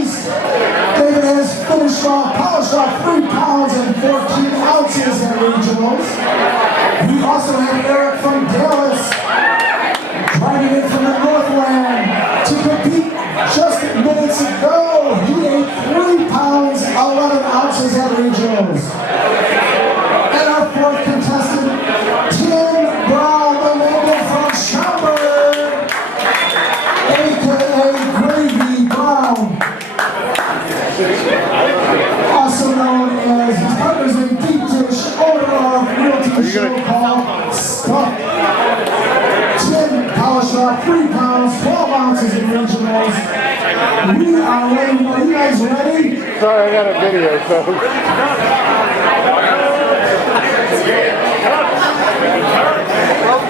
East. David has finished off, polished off 3 pounds and 14 ounces in regionals. We also have Eric from Dallas, driving in from the Northland to compete just minutes ago. He ate 3 pounds, 11 ounces at regionals. And our 4th contestant, Tim Brown, the local from Schaumburg, a.k.a. Gravy Brown. Also known as his partner's in Deep Dish, owner of realty show called Stuff. Tim polished off 3 pounds, 12 ounces in regionals. We are ready. Are you guys ready? Sorry, I got a video, folks. Well,